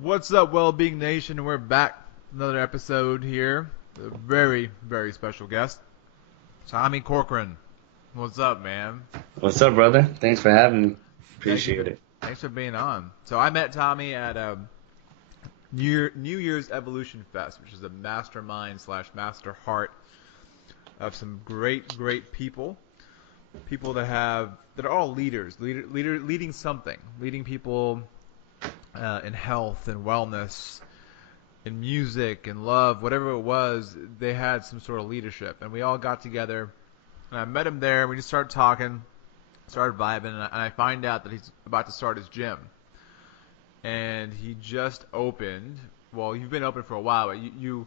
What's up, Wellbeing Nation? We're back. Another episode here. A very, very special guest, Tommy Corcoran. What's up, man? What's up, brother? Thanks for having me. Thank you. Appreciate it. Thanks for being on. So I met Tommy at New Year's Evolution Fest, which is a mastermind slash master heart of some great, great people. People that are all leading something, leading people in health and wellness, in music and love, whatever it was, they had some sort of leadership. And we all got together, and I met him there. We just started talking, started vibing, and I find out that he's about to start his gym. And he just opened. Well, you've been open for a while, but you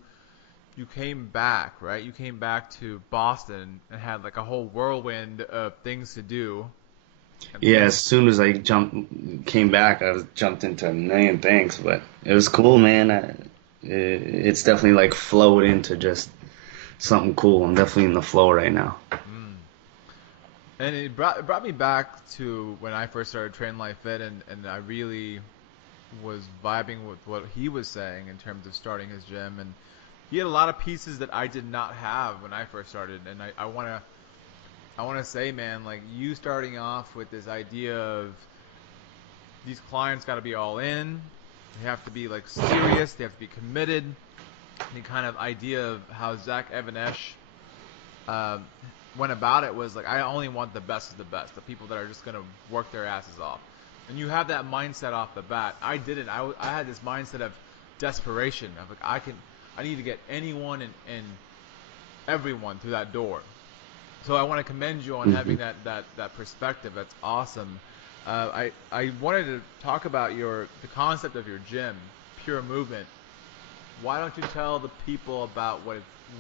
came back, right? You came back to Boston and had like a whole whirlwind of things to do. Yeah, as soon as I came back, I was jumped into a million things, but it was cool, man. It's definitely like flowed into just something cool. I'm definitely in the flow right now. And it brought me back to when I first started Train Life Fit, and I really was vibing with what he was saying in terms of starting his gym. And he had a lot of pieces that I did not have when I first started. And I wanna say, man, like you starting off with this idea of these clients got to be all in. They have to be like serious. They have to be committed. The kind of idea of how Zach Evanesh uh, went about it was like, I only want the best of the best, the people that are just gonna work their asses off. And you have that mindset off the bat. I didn't. I had this mindset of desperation. Of like, I need to get anyone and everyone through that door. So I want to commend you on having Hmm. that perspective. That's awesome. I wanted to talk about the concept of your gym, Pure Movement. Why don't you tell the people about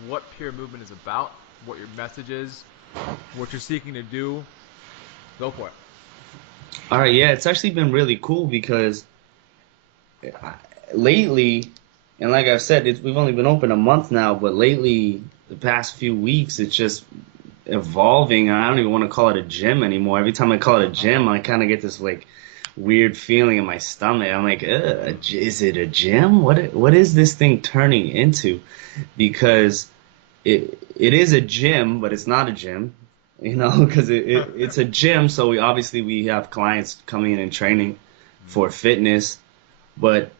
what Pure Movement is about, what your message is, what you're seeking to do? Go for it. All right, yeah, it's actually been really cool because lately, and like I've said, we've only been open a month now, but lately, the past few weeks, it's just evolving. I don't even want to call it a gym anymore. Every time I call it a gym, I kind of get this like weird feeling in my stomach. I'm like, is it a gym? What is this thing turning into? Because it is a gym, but it's not a gym, because it's a gym. So we have clients coming in and training for fitness, but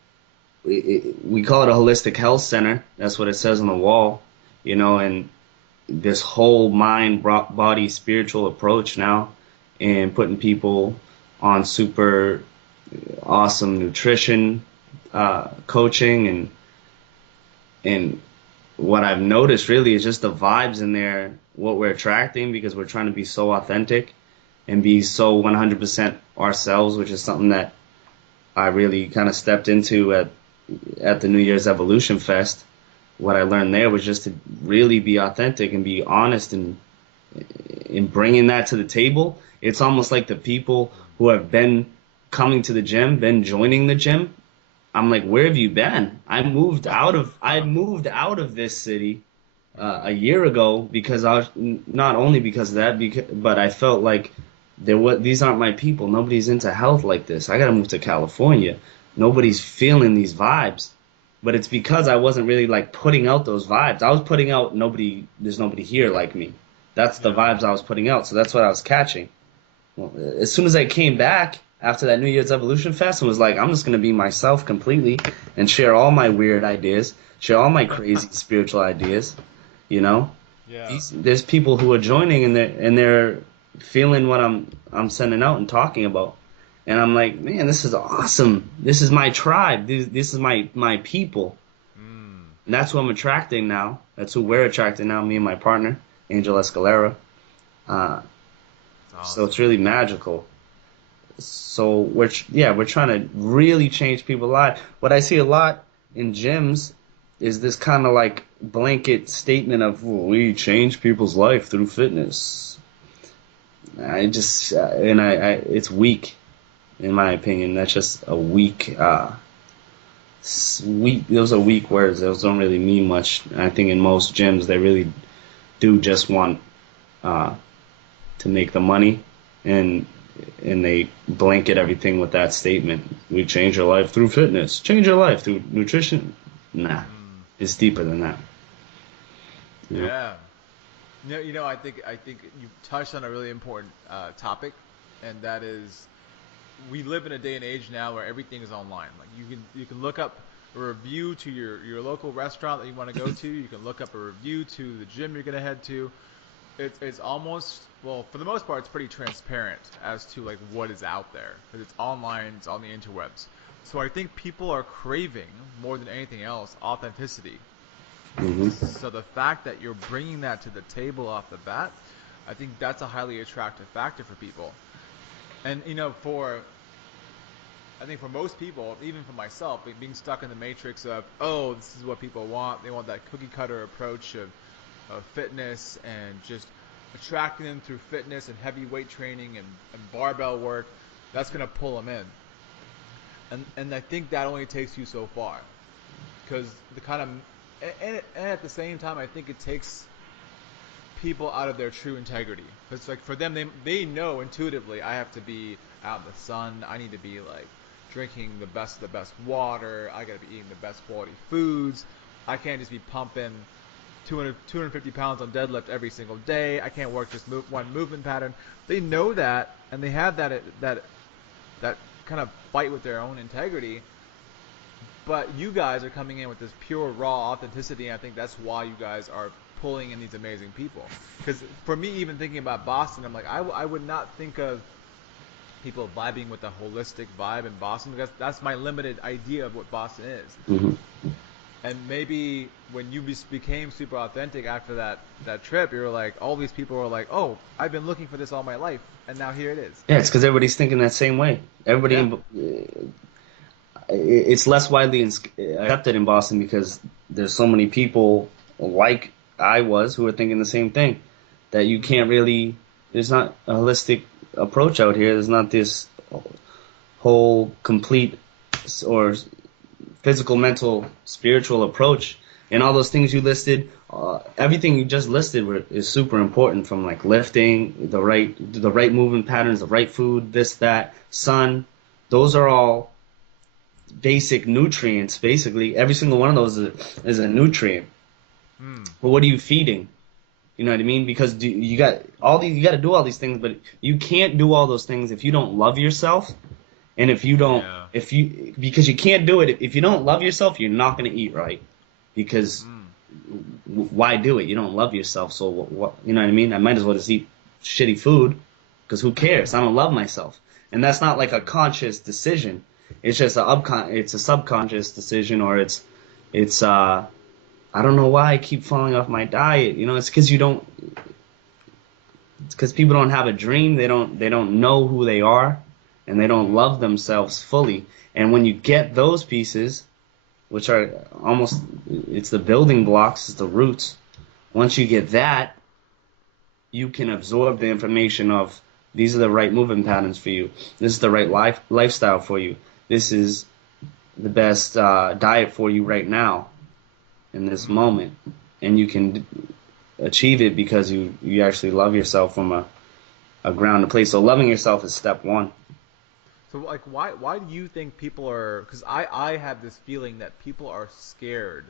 we call it a holistic health center. That's what it says on the wall, and this whole mind, body, spiritual approach now, and putting people on super awesome nutrition, coaching, and what I've noticed really is just the vibes in there, what we're attracting because we're trying to be so authentic and be so 100% ourselves, which is something that I really kind of stepped into at the New Year's Evolution Fest. What I learned there was just to really be authentic and be honest, and in bringing that to the table. It's almost like the people who have been coming to the gym, been joining the gym. I'm like, where have you been? I moved out of this city a year ago because I was not only because of that, but I felt like these aren't my people. Nobody's into health like this. I gotta move to California. Nobody's feeling these vibes, but it's because I wasn't really like putting out those vibes. I was putting out there's nobody here like me. That's the Yeah. vibes I was putting out. So that's what I was catching. Well, as soon as I came back after that New Year's Evolution Fest and was like, I'm just gonna be myself completely and share all my weird ideas, share all my crazy spiritual ideas, you know. Yeah. There's people who are joining and they're feeling what I'm sending out and talking about. And I'm like, man, this is awesome. This is my tribe. This is my people. Mm. And that's who I'm attracting now. That's who we're attracting now, me and my partner, Angel Escalera. Uh, It's so it's awesome. really magical. So we're trying to really change people's lives. What I see a lot in gyms is this kind of like blanket statement of, well, we change people's life through fitness. I just it's weak in my opinion. That's just a weak weak. Those are weak words. Those don't really mean much. I think in most gyms they really do just want uh, to make the money, and and they blanket everything with that statement. We change your life through fitness, change your life through nutrition. Nah, Mm, it's deeper than that. You know? yeah. I think you touched on a really important topic, and that is we live in a day and age now where everything is online. Like you can look up a review to your local restaurant that you want to go to. You can look up a review to the gym you're gonna head to. It's almost, well, for the most part, it's pretty transparent as to like what is out there because it's online, it's on the interwebs. So I think people are craving more than anything else authenticity. Hmm. So the fact that you're bringing that to the table off the bat, I think that's a highly attractive factor for people. And for I think for most people, even for myself, being stuck in the matrix of, oh, this is what people want. They want that cookie cutter approach of fitness and just attracting them through fitness and heavy weight training and barbell work. That's going to pull them in. And I think that only takes you so far. Because the kind of, and at the same time, I think it takes people out of their true integrity. It's like for them, they know intuitively I have to be out in the sun. I need to be like drinking the best water. I got to be eating the best quality foods. I can't just be pumping 250 pounds on deadlift every single day. I can't work just one movement pattern. They know that, and they have that kind of fight with their own integrity. But you guys are coming in with this pure raw authenticity, and I think that's why you guys are pulling in these amazing people. Because for me, even thinking about Boston, I'm like, I would not think of people vibing with a holistic vibe in Boston because that's my limited idea of what Boston is. Hmm. And maybe when you became super authentic after that trip, you were like, all these people were like, oh, I've been looking for this all my life, and now here it is. Yeah, it's because everybody's thinking that same way. Yeah. It's less widely accepted in Boston because there's so many people like I was who are thinking the same thing. That you Mm. can't really, there's not a holistic approach out here. There's not this whole complete or physical, mental, spiritual approach. And all those things you listed, everything you just listed is super important. From like lifting, the right movement patterns, the right food, this, that, sun. Those are all basic nutrients. Basically, every single one of those is a nutrient. Mm. But what are you feeding? You know what I mean? Because you got to do all these things, but you can't do all those things if you don't love yourself. And if you don't, Yeah. if you, because you can't do it, if you don't love yourself, you're not going to eat right. Because Mm. why do it? You don't love yourself, so what, you know what I mean? I might as well just eat shitty food, because who cares? I don't love myself. And that's not like a Mm. conscious decision. It's just it's a subconscious decision, or it's I don't know why I keep falling off my diet. It's because it's because people don't have a dream. They don't know who they are, and they don't Mm. love themselves fully. And when you get those pieces, which are almost, it's the building blocks, it's the roots. Once you get that, you can absorb the information of, these are the right movement patterns for you. This is the right lifestyle for you. This is the best diet for you right now in this Mm. moment, and you can achieve it because you actually love yourself from a grounded place. So loving yourself is step one. So like, why do you think people are? Because I have this feeling that people are scared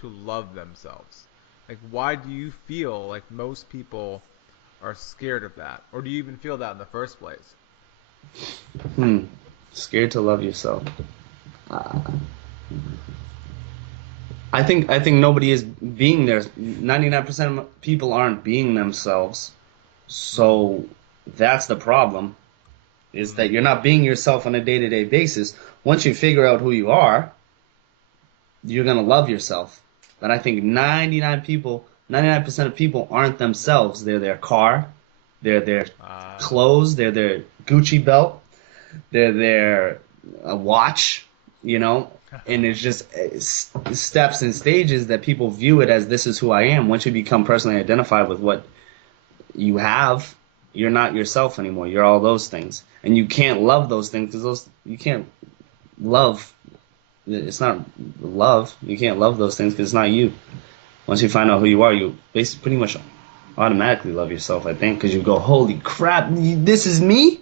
to love themselves. Like, why do you feel like most people are scared of that, or do you even feel that in the first place? Hmm. Scared to love yourself. Uh, I think nobody is being there. 99% of people aren't being themselves. Mm. So that's the problem. Is that Mm. you're not being yourself on a day-to-day basis. Once you figure out who you are, you're gonna love yourself. But I think 99% of people aren't themselves. They're their car, they're their Uh. clothes, they're their Gucci belt, they're their watch, you know. And it's just steps and stages that people view it as, this is who I am. Once you become personally identified with what you have, you're not yourself anymore. You're all those things, and you can't love those things because those you can't love. It's not love. You can't love those things because it's not you. Once you find out who you are, you basically pretty much automatically love yourself. I think because you go, holy crap, this is me.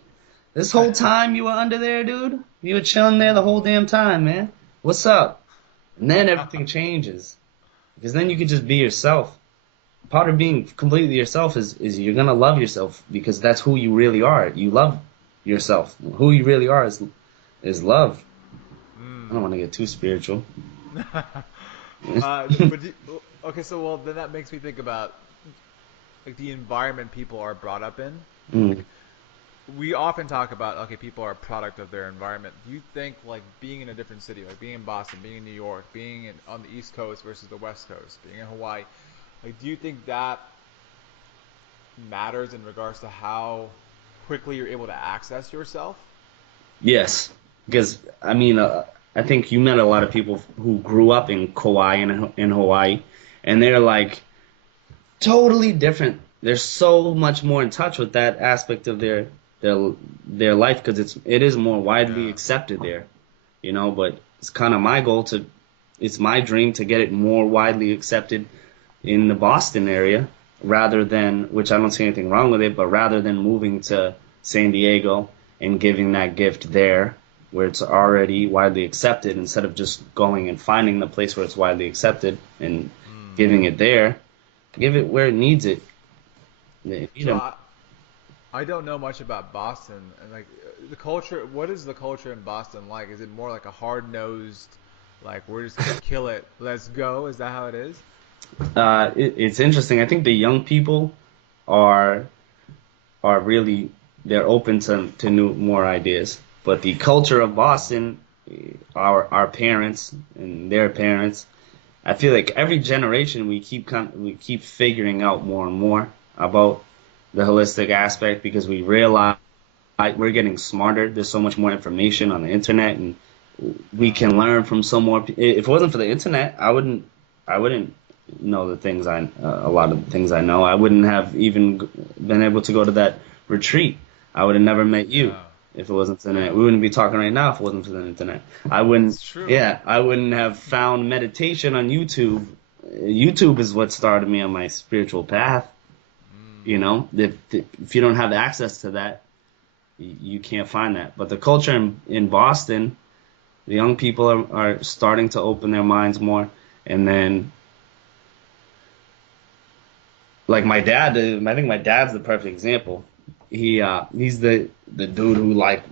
This whole time you were under there, dude? You were chilling there the whole damn time, man. What's up? And then everything changes. Because then you can just be yourself. Part of being completely yourself is you're gonna love yourself because that's who you really are. You love yourself. Who you really are is love. I don't Mm. want to get too spiritual. Okay, so well, then that makes me think about like the environment people are brought up in. Mm. Like we often talk about, okay, people are a product of their environment. Do you think like being in a different city, like being in Boston, being in New York, on the East Coast versus the West Coast, being in Hawaii, like do you think that matters in regards to how quickly you're able to access yourself? Yes, because I mean, I think you met a lot of people who grew up in Kauai and in Hawaii, and they're like totally different. They're so much more in touch with that aspect of their their life because it is more widely Yeah. accepted there, you know. But it's kind of my goal to, it's my dream to get it more widely accepted in the Boston area rather than, which I don't see anything wrong with it, but rather than moving to San Diego and giving that gift there where it's already widely accepted instead of just going and finding the place where it's widely accepted and Mm. giving it there, give it where it needs it. They need So 'em. I don't know much about Boston and like the culture. What is the culture in Boston like? Is it more like a hard nosed, like we're just gonna kill it, let's go? Is that how it is? It's interesting. I think the young people are are really, they're open to new more ideas. But the culture of Boston, our parents and their parents, I feel like every generation we keep figuring out more and more about the holistic aspect because we realize we're getting smarter. There's so much more information on the internet, and we can learn from so more. If it wasn't for the internet, I wouldn't know the things a lot of the things I know. I wouldn't have even been able to go to that retreat. I would have never met you Yeah, if it wasn't for the internet. yeah, We wouldn't be talking right now if it wasn't for the internet. I wouldn't. it's true. Yeah, I wouldn't have found meditation on YouTube. YouTube is what started me on my spiritual path. You Mm. know, if you don't have access to that, you can't find that. But the culture in Boston, the young people are starting to open their minds more. And then, like my dad, I think my dad's the perfect example. He's the dude who like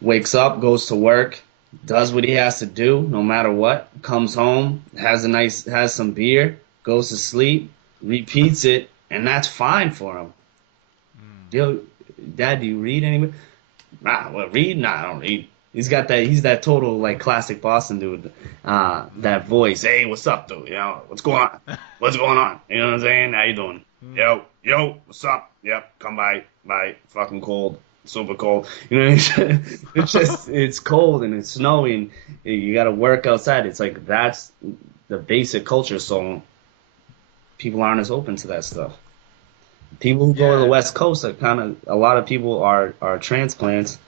wakes up, goes to work, does what he has to do, no matter what, comes home, has some beer, goes to sleep, repeats it, and that's fine for him. Mm. Yo, Dad, do you read anybody? Nah, well, read? Nah, I don't read. He's that total like classic Boston dude. That voice. Hey, what's up, dude? You know, what's going on? What's going on? You know what I'm saying? How you doing? Mm. Yo, what's up? Yep, come by. Bye. Fucking cold. Super cold. You know, it's cold and it's snowing. You got to work outside. It's like that's the basic culture. So people aren't as open to that stuff. People who go to the Yeah, West Coast are kind of, a lot of people are transplants,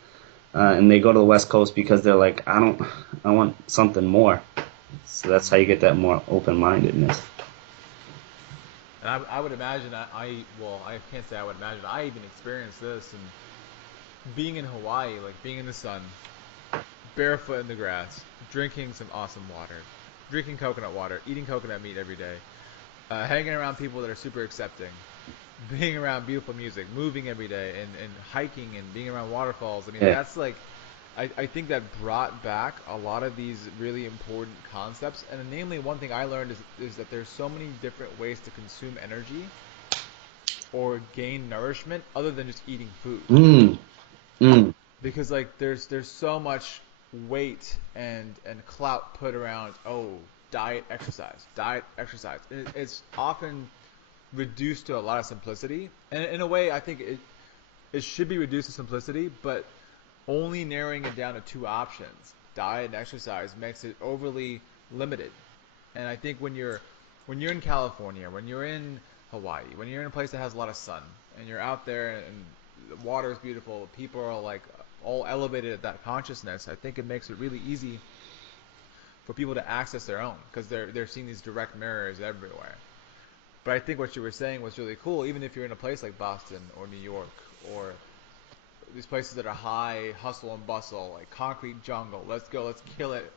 and they go to the West Coast because they're like, I want something more. So that's how you get that more open mindedness. and I would imagine well, I can't say I would imagine. I even experienced this and being in Hawaii, like being in the sun, barefoot in the grass, drinking some awesome water, drinking coconut water, eating coconut meat every day, hanging around people that are super accepting, being around beautiful music, moving every day, and hiking and being around waterfalls. I mean, Yeah. that's like, I think that brought back a lot of these really important concepts. And namely, one thing I learned is that there's so many different ways to consume energy or gain nourishment other than just eating food. Mm, mm. Because like there's so much weight and clout put around, oh, diet exercise. It's often reduced to a lot of simplicity, and in a way I think it should be reduced to simplicity, but only narrowing it down to two options, diet and exercise, makes it overly limited. And I think when you're in California, when you're in Hawaii, when you're in a place that has a lot of sun, and you're out there and the water is beautiful, people are like all elevated at that consciousness. I think it makes it really easy for people to access their own because they're seeing these direct mirrors everywhere. But I think what you were saying was really cool. Even if you're in a place like Boston or New York or these places that are high hustle and bustle, like concrete jungle. Let's go, let's kill it